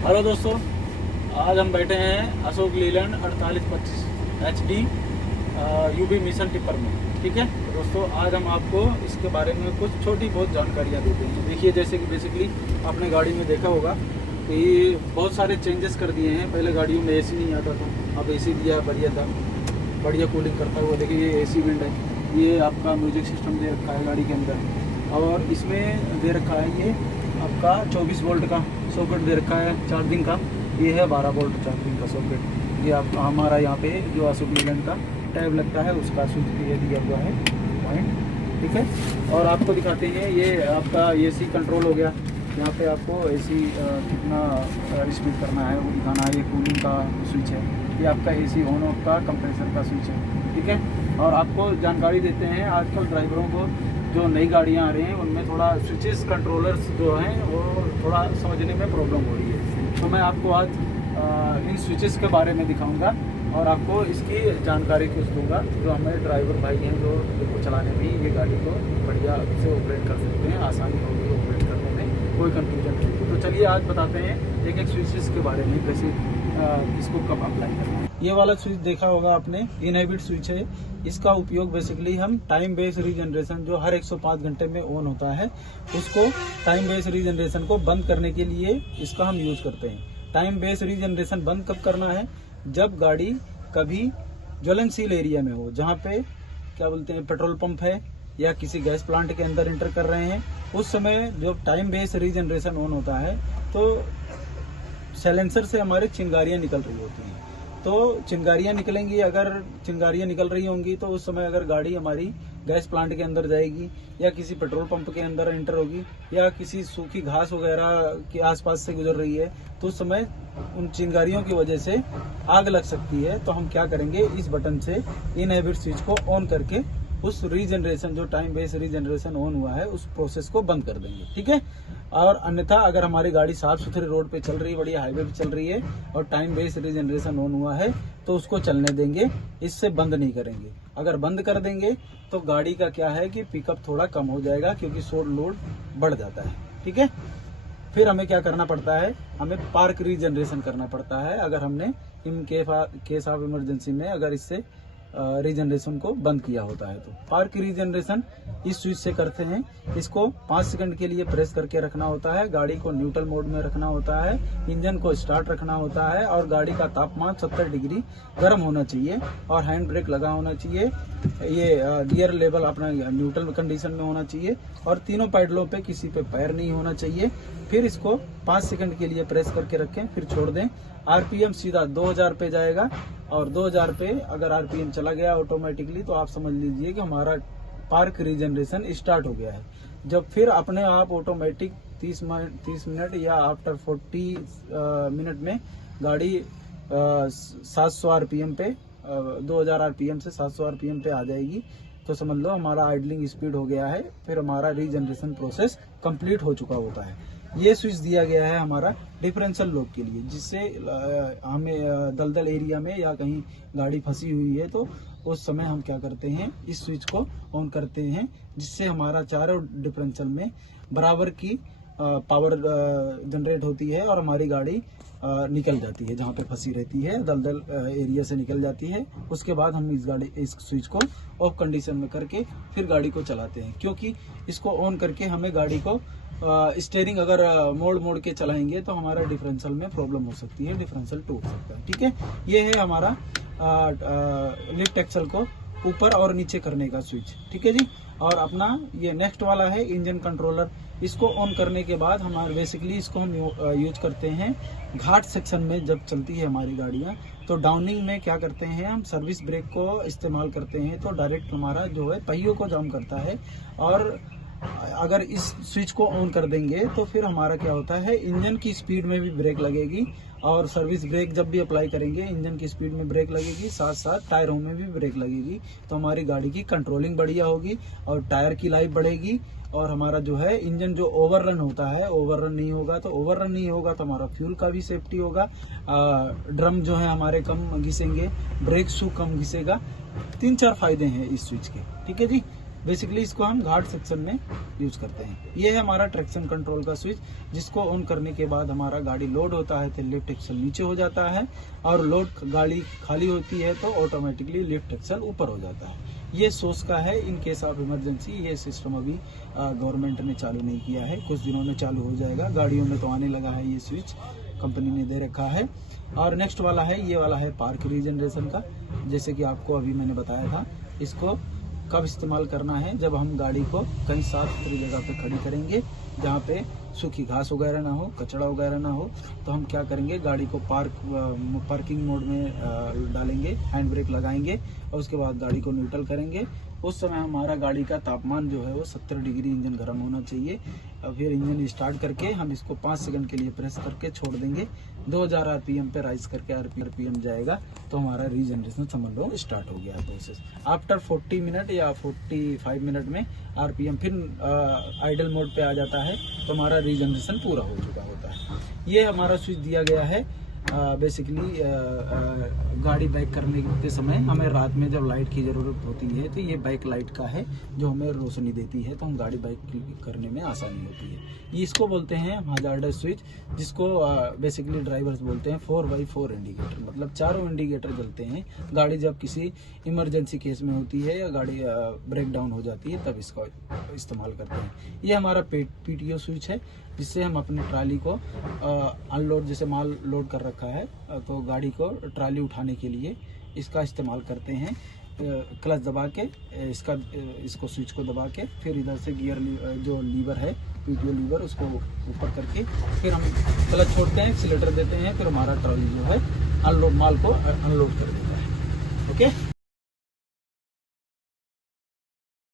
Hello दोस्तों, आज हम बैठे हैं Ashok Leyland 4825 HD UB mission tipper में। ठीक है तो दोस्तों, आज हम आपको इसके बारे में कुछ छोटी बहुत जानकारियाँ देते हैं। देखिए, जैसे कि बेसिकली आपने गाड़ी में देखा होगा कि बहुत सारे चेंजेस कर दिए हैं। पहले गाड़ियों में AC नहीं आता था, अब AC दिया, बढ़िया था, बढ़िया कूलिंग करता हुआ। देखिए ये AC वेंट है, ये आपका म्यूजिक सिस्टम दे रखा है गाड़ी के अंदर, और इसमें दे रखा है ये आपका 24 वोल्ट का सॉकेट दे रखा है चार्जिंग का। ये है 12 वोल्ट चार्जिंग का सॉकेट। ये आपका हमारा यहाँ पे जो अशोक लीलैंड का टैब लगता है उसका स्विच ये दिया हुआ है पॉइंट। ठीक है, और आपको दिखाते हैं ये आपका AC कंट्रोल हो गया। यहाँ पे आपको AC कितना स्पीड करना है वो दिखाना है। ये कूलिंग का स्विच है, ये आपका AC ऑन ऑफ का कंप्रेसर का स्विच है। ठीक है, और आपको जानकारी देते हैं आजकल ड्राइवरों को जो नई गाड़ियाँ आ रही हैं उनमें थोड़ा स्विचेस कंट्रोलर्स जो हैं वो थोड़ा समझने में प्रॉब्लम हो रही है। तो मैं आपको आज इन स्विचेस के बारे में दिखाऊंगा और आपको इसकी जानकारी कुछ दूंगा, जो हमारे ड्राइवर भाई हैं जो इनको चलाने में ये गाड़ी को बढ़िया से ऑपरेट कर सकते हैं, आसानी होगी ऑपरेट करने में, कोई कंफ्यूजन नहीं होगी। तो चलिए आज बताते हैं एक एक स्विचेस के बारे में, कैसे इसको कब अप्लाई करना है। ये वाला स्विच देखा होगा आपने, इनहिबिट स्विच है। इसका उपयोग बेसिकली हम टाइम बेस रीजनरेशन जो हर 105 घंटे में ऑन होता है, उसको टाइम बेस रीजनरेशन को बंद करने के लिए इसका हम यूज करते हैं। टाइम बेस रीजनरेशन बंद कब करना है? जब गाड़ी कभी ज्वलनशील एरिया में हो, जहाँ पे क्या बोलते हैं पेट्रोल पंप है या किसी गैस प्लांट के अंदर एंटर कर रहे हैं, उस समय जब टाइम बेस रीजनरेशन ऑन होता है तो साइलेंसर से हमारे चिंगारियां निकल रही होती हैं। तो चिंगारियां निकलेंगी, अगर चिंगारियां निकल रही होंगी तो उस समय अगर गाड़ी हमारी गैस प्लांट के अंदर जाएगी या किसी पेट्रोल पंप के अंदर एंटर होगी या किसी सूखी घास वगैरह के आसपास से गुजर रही है, तो उस समय उन चिंगारियों की वजह से आग लग सकती है। तो हम क्या करेंगे, इस बटन से इनहिबिट स्विच को ऑन करके उस रीजनरेशन जो टाइम बेस रीजनरेशन ऑन हुआ है उस प्रोसेस को बंद कर देंगे। ठीक है, और अन्यथा अगर हमारी गाड़ी साफ सुथरी रोड पे चल रही है, बढ़िया हाईवे पे चल रही है और टाइम बेस रीजनरेशन ऑन हुआ है तो उसको चलने देंगे, इससे बंद नहीं करेंगे। अगर बंद कर देंगे तो गाड़ी का क्या है कि पिकअप थोड़ा कम हो जाएगा, क्योंकि लोड बढ़ जाता है। ठीक है, फिर हमें क्या करना पड़ता है, हमें पार्क रीजनरेशन करना पड़ता है। अगर हमने इन केस ऑफ इमरजेंसी में अगर इससे रीजनरेशन को बंद किया होता है तो पार्क रीजनरेशन इस स्विच से करते हैं। इसको 5 सेकंड के लिए प्रेस करके रखना होता है, गाड़ी को न्यूट्रल मोड में रखना होता है, इंजन को स्टार्ट रखना होता है और गाड़ी का तापमान 70 डिग्री गर्म होना चाहिए और हैंड ब्रेक लगा होना चाहिए। ये गियर लेवल अपना न्यूट्रल कंडीशन में होना चाहिए और तीनों पैडलों पे किसी पे पैर नहीं होना चाहिए। फिर इसको 5 सेकंड के लिए प्रेस करके रखें, फिर छोड़ दें। RPM सीधा 2000 पे जाएगा और 2000 पे अगर RPM चला गया ऑटोमेटिकली तो आप समझ लीजिए कि हमारा पार्क रीजनरेशन स्टार्ट हो गया है। जब फिर अपने आप ऑटोमेटिक 30 मिनट या आफ्टर 40 मिनट में गाड़ी 700 RPM पे 2000 RPM से 700 RPM पे आ जाएगी, तो समझ लो हमारा आइडलिंग स्पीड हो गया है, फिर हमारा रीजनरेशन प्रोसेस कंप्लीट हो चुका होता है। ये स्विच दिया गया है हमारा डिफरेंशियल लॉक के लिए, जिससे हमें दलदल एरिया में या कहीं गाड़ी फंसी हुई है तो उस समय हम क्या करते हैं, इस स्विच को ऑन करते हैं, जिससे हमारा चारों डिफरेंशियल में बराबर की पावर जनरेट होती है और हमारी गाड़ी निकल जाती है, जहाँ पे फंसी रहती है दलदल एरिया से निकल जाती है। उसके बाद हम इस स्विच को ऑफ कंडीशन में करके फिर गाड़ी को चलाते हैं, क्योंकि इसको ऑन करके हमें गाड़ी को स्टीयरिंग अगर मोड़ के चलाएंगे तो हमारा डिफरेंशियल में प्रॉब्लम हो सकती है, डिफरेंशियल टूट सकता है। ठीक है, ये है हमारा लिफ्ट एक्सल को ऊपर और नीचे करने का स्विच। ठीक है जी, और अपना ये नेक्स्ट वाला है इंजन कंट्रोलर। इसको ऑन करने के बाद हमारे बेसिकली इसको हम यूज करते हैं घाट सेक्शन में। जब चलती है हमारी गाड़ियाँ तो डाउनिंग में क्या करते हैं, हम सर्विस ब्रेक को इस्तेमाल करते हैं, तो डायरेक्ट हमारा जो है पहियों को जाम करता है। और अगर इस स्विच को ऑन कर देंगे तो फिर हमारा क्या होता है, इंजन की स्पीड में भी ब्रेक लगेगी और सर्विस ब्रेक जब भी अप्लाई करेंगे इंजन की स्पीड में ब्रेक लगेगी, साथ साथ टायरों में भी ब्रेक लगेगी। तो हमारी गाड़ी की कंट्रोलिंग बढ़िया होगी और टायर की लाइफ बढ़ेगी और हमारा जो है इंजन जो ओवररन होता है ओवररन नहीं होगा। तो ओवररन नहीं होगा तो हमारा फ्यूल का भी सेफ्टी होगा, ड्रम जो है हमारे कम घिसेंगे, ब्रेक शू कम घिसेगा। 3-4 फायदे हैं इस स्विच के। ठीक है जी, बेसिकली इसको हम घाट सेक्शन में यूज करते हैं। ये है हमारा ट्रैक्शन कंट्रोल का स्विच, जिसको ऑन करने के बाद हमारा गाड़ी लोड होता है तो लिफ्ट एक्सल नीचे हो जाता है, और लोड गाड़ी खाली होती है तो ऑटोमेटिकली लिफ्ट एक्सल ऊपर हो जाता है। ये सोर्स का है इन केस ऑफ इमरजेंसी। ये सिस्टम अभी गवर्नमेंट ने चालू नहीं किया है, कुछ दिनों में चालू हो जाएगा। गाड़ियों में तो आने लगा है, ये स्विच कंपनी ने दे रखा है। और नेक्स्ट वाला है, ये वाला है पार्क रीजनरेशन का। जैसे कि आपको अभी मैंने बताया था, इसको कब इस्तेमाल करना है, जब हम गाड़ी को कहीं साफ सुथरी जगह पे खड़ी करेंगे जहाँ पे सूखी घास वगैरह ना हो, कचड़ा वगैरह ना हो, तो हम क्या करेंगे, गाड़ी को पार्किंग मोड में डालेंगे, हैंड ब्रेक लगाएंगे और उसके बाद गाड़ी को न्यूट्रल करेंगे। उस समय हमारा गाड़ी का तापमान जो है वो 70 डिग्री इंजन गर्म होना चाहिए। फिर इंजन स्टार्ट करके हम इसको 5 सेकंड के लिए प्रेस करके छोड़ देंगे। 2000 आरपीएम पे राइज करके आरपीएम जाएगा तो हमारा रीजनरेशन समझ लो स्टार्ट हो गया है प्रोसेस। आफ्टर 40 मिनट या 45 मिनट में आरपीएम फिर आइडल मोड पे आ जाता है तो हमारा रीजनरेशन पूरा हो चुका होता है। ये हमारा स्विच दिया गया है बेसिकली गाड़ी बैक करने के समय हमें रात में जब लाइट की ज़रूरत होती है तो ये बैक लाइट का है जो हमें रोशनी देती है, तो हम गाड़ी बैक करने में आसानी होती है। ये इसको बोलते हैं हजार्डस स्विच, जिसको बेसिकली ड्राइवर्स बोलते हैं 4x4 इंडिकेटर। मतलब चारों इंडिकेटर जलते हैं गाड़ी जब किसी इमरजेंसी केस में होती है या गाड़ी ब्रेक डाउन हो जाती है, तब इसका इस्तेमाल करते हैं। ये हमारा पीटीओ स्विच है, जिससे हम अपनी ट्राली को अनलोड, जैसे माल लोड कर रखा है तो गाड़ी को ट्राली उठाने के लिए इसका इस्तेमाल करते हैं। क्लच दबा के इसको स्विच को दबा के फिर इधर से गियर जो लीवर है, पीटीओ लीवर, उसको ऊपर करके फिर हम क्लच छोड़ते हैं, एक्सीलेटर देते हैं, फिर हमारा ट्राली जो है अनलोड माल को अनलोड कर देता है। ओके।